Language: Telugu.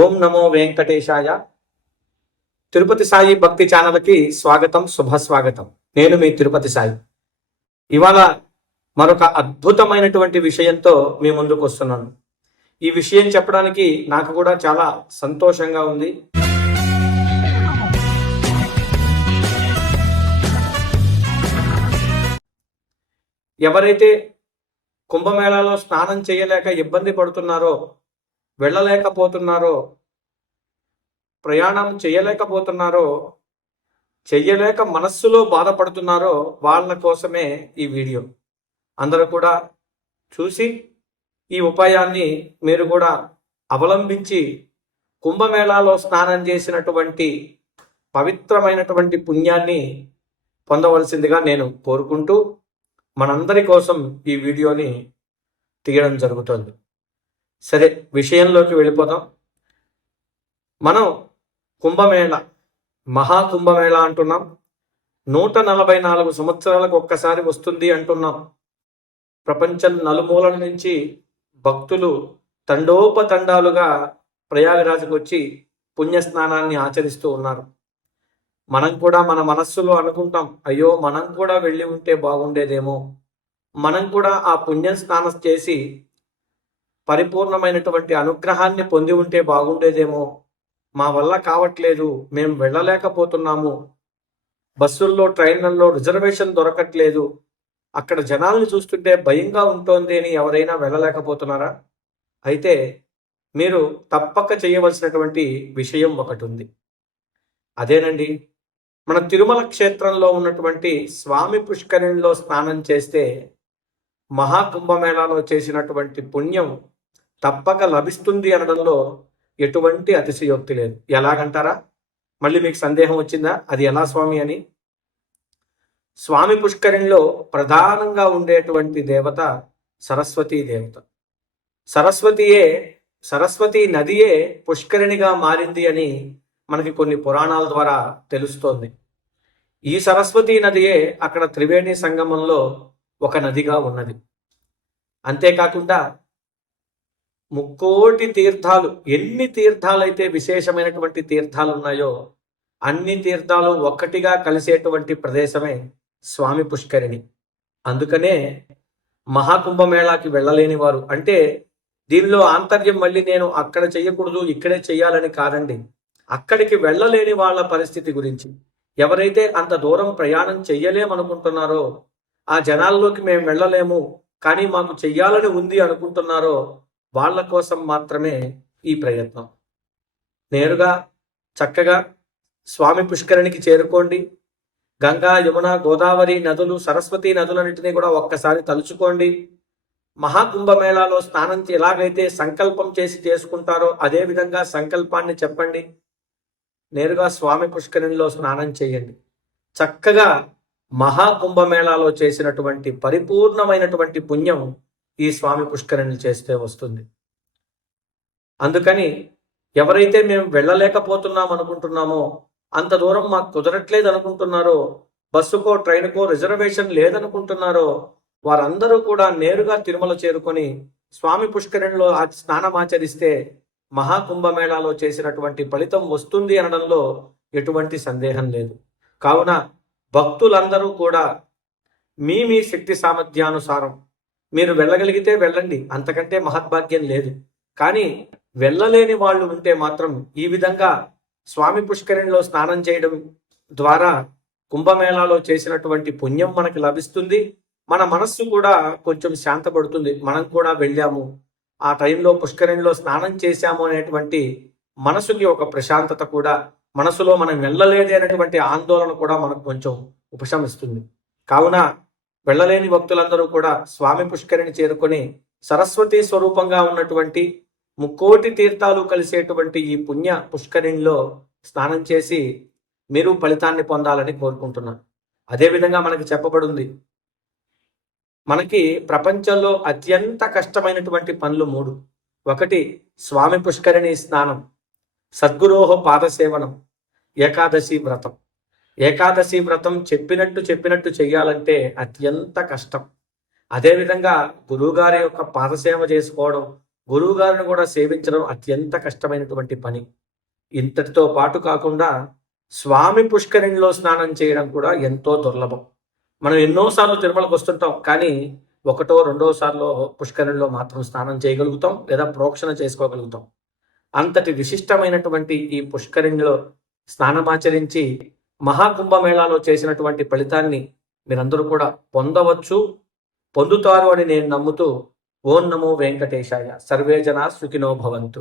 ఓం నమో వెంకటేశాయ. తిరుపతి సాయి భక్తి ఛానల్కి స్వాగతం, శుభస్వాగతం. నేను మీ తిరుపతి సాయి. ఇవాళ మరొక అద్భుతమైనటువంటి విషయంతో మీ ముందుకు వస్తున్నాను. ఈ విషయం చెప్పడానికి నాకు కూడా చాలా సంతోషంగా ఉంది. ఎవరైతే కుంభమేళాలో స్నానం చేయలేక ఇబ్బంది పడుతున్నారో, వెళ్ళలేకపోతున్నారో, ప్రయాణం చేయలేకపోతున్నారో, చెయ్యలేక మనస్సులో బాధపడుతున్నారో వాళ్ళ కోసమే ఈ వీడియో. అందరూ కూడా చూసి ఈ ఉపాయాన్ని మీరు కూడా అవలంబించి కుంభమేళాలో స్నానం చేసినటువంటి పవిత్రమైనటువంటి పుణ్యాన్ని పొందవలసిందిగా నేను కోరుకుంటూ మనందరి కోసం ఈ వీడియోని తీయడం జరుగుతుంది. సరే, విషయంలోకి వెళ్ళిపోతాం. మనం కుంభమేళ, మహాకుంభమేళ అంటున్నాం. 144 సంవత్సరాలకు ఒక్కసారి వస్తుంది అంటున్నాం. ప్రపంచం నలుమూలల నుంచి భక్తులు తండోపతండాలుగా ప్రయాగరాజుకు వచ్చి పుణ్యస్నానాన్ని ఆచరిస్తూ ఉన్నారు. మనం కూడా మన మనస్సులో అనుకుంటాం, అయ్యో మనం కూడా వెళ్ళి ఉంటే బాగుండేదేమో, మనం కూడా ఆ పుణ్య స్నానం చేసి పరిపూర్ణమైనటువంటి అనుగ్రహాన్ని పొంది ఉంటే బాగుండేదేమో, మా వల్ల కావట్లేదు, మేము వెళ్ళలేకపోతున్నాము, బస్సుల్లో ట్రైన్లలో రిజర్వేషన్ దొరకట్లేదు, అక్కడ జనాల్ని చూస్తుంటే భయంగా ఉంటుంది అని ఎవరైనా వెళ్ళలేకపోతున్నారా? అయితే మీరు తప్పక చేయవలసినటువంటి విషయం ఒకటి ఉంది. అదేనండి, మన తిరుమల క్షేత్రంలో ఉన్నటువంటి స్వామి పుష్కరిణిలో స్నానం చేస్తే మహాకుంభమేళాలో చేసినటువంటి పుణ్యం తప్పక లభిస్తుంది అనడంలో ఎటువంటి అతిశయోక్తి లేదు. ఎలాగంటారా? మళ్ళీ మీకు సందేహం వచ్చిందా, అది ఎలా స్వామి అని? స్వామి పుష్కరిణిలో ప్రధానంగా ఉండేటువంటి దేవత సరస్వతీ దేవత. సరస్వతీ నదియే పుష్కరిణిగా మారింది అని మనకి కొన్ని పురాణాల ద్వారా తెలుస్తోంది. ఈ సరస్వతీ నదియే అక్కడ త్రివేణి సంగమంలో ఒక నదిగా ఉన్నది. అంతేకాకుండా ముక్కోటి తీర్థాలు, ఎన్ని తీర్థాలైతే విశేషమైనటువంటి తీర్థాలు ఉన్నాయో అన్ని తీర్థాలు ఒక్కటిగా కలిసేటువంటి ప్రదేశమే స్వామి పుష్కరిణి. అందుకనే మహాకుంభమేళాకి వెళ్ళలేని వారు, అంటే దీనిలో ఆంతర్యం మళ్ళీ నేను అక్కడ చెయ్యకూడదు ఇక్కడే చెయ్యాలని కాదండి, అక్కడికి వెళ్ళలేని వాళ్ళ పరిస్థితి గురించి. ఎవరైతే అంత దూరం ప్రయాణం చెయ్యలేమనుకుంటున్నారో, ఆ జనాల్లోకి మేము వెళ్ళలేము కానీ మాకు చెయ్యాలని ఉంది అనుకుంటున్నారో వాళ్ళ కోసం మాత్రమే ఈ ప్రయత్నం. నేరుగా చక్కగా స్వామి పుష్కరిణికి చేరుకోండి. గంగా, యమున, గోదావరి నదులు, సరస్వతి నదులన్నింటినీ కూడా ఒక్కసారి తలుచుకోండి. మహాకుంభమేళాలో స్నానం ఎలాగైతే సంకల్పం చేసి చేసుకుంటారో అదే విధంగా సంకల్పాన్ని చెప్పండి. నేరుగా స్వామి పుష్కరిణిలో స్నానం చేయండి. చక్కగా మహాకుంభమేళాలో చేసినటువంటి పరిపూర్ణమైనటువంటి పుణ్యం ఈ స్వామి పుష్కరిణి చేస్తే వస్తుంది. అందుకని ఎవరైతే మేము వెళ్ళలేకపోతున్నాం అనుకుంటున్నామో, అంత దూరం మాకు కుదరట్లేదు అనుకుంటున్నారో, బస్సుకో ట్రైన్కో రిజర్వేషన్ లేదనుకుంటున్నారో వారందరూ కూడా నేరుగా తిరుమల చేరుకొని స్వామి పుష్కరిణిలో స్నానం ఆచరిస్తే మహాకుంభమేళాలో చేసినటువంటి ఫలితం వస్తుంది అనడంలో ఎటువంటి సందేహం లేదు. కావున భక్తులందరూ కూడా మీ శక్తి సామర్థ్యానుసారం మీరు వెళ్ళగలిగితే వెళ్ళండి, అంతకంటే మహద్భాగ్యం లేదు. కానీ వెళ్ళలేని వాళ్ళు ఉంటే మాత్రం ఈ విధంగా స్వామి పుష్కరిణిలో స్నానం చేయడం ద్వారా కుంభమేళాలో చేసినటువంటి పుణ్యం మనకి లభిస్తుంది. మన మనస్సు కూడా కొంచెం శాంతపడుతుంది. మనం కూడా వెళ్ళాము, ఆ టైంలో పుష్కరిణిలో స్నానం చేశాము అనేటువంటి మనసుకి ఒక ప్రశాంతత కూడా, మనసులో మనం వెళ్ళలేదే అనేటువంటి ఆందోళన కూడా మనకు కొంచెం ఉపశమిస్తుంది. కావున వెళ్ళలేని భక్తులందరూ కూడా స్వామి పుష్కరిణి చేరుకొని సరస్వతి స్వరూపంగా ఉన్నటువంటి ముక్కోటి తీర్థాలు కలిసేటువంటి ఈ పుణ్య పుష్కరిణిలో స్నానం చేసి మీరు ఫలితాన్ని పొందాలని కోరుకుంటున్నాను. అదేవిధంగా మనకి చెప్పబడింది, మనకి ప్రపంచంలో అత్యంత కష్టమైనటువంటి పనులు 3. ఒకటి స్వామి పుష్కరిణి స్నానం, సద్గురోహ పాదసేవనం, ఏకాదశి వ్రతం. ఏకాదశి వ్రతం చెప్పినట్టు చెయ్యాలంటే అత్యంత కష్టం. అదేవిధంగా గురువుగారి యొక్క పాదసేవ చేసుకోవడం, గురువు గారిని కూడా సేవించడం అత్యంత కష్టమైనటువంటి పని. ఇంతటితో పాటు కాకుండా స్వామి పుష్కరిణిలో స్నానం చేయడం కూడా ఎంతో దుర్లభం. మనం ఎన్నోసార్లు తిరుమలకు వస్తుంటాం, కానీ ఒకటో రెండో సార్లు పుష్కరిణిలో మాత్రం స్నానం చేయగలుగుతాం లేదా ప్రోక్షణ చేసుకోగలుగుతాం. అంతటి విశిష్టమైనటువంటి ఈ పుష్కరిణిలో స్నానమాచరించి మహాకుంభమేళాలో చేసినటువంటి ఫలితాన్ని మీరందరూ కూడా పొందుతారు అని నేను నమ్ముతూ ఓం నమో వెంకటేశాయ. సర్వే జనా సుఖినో భవంతు.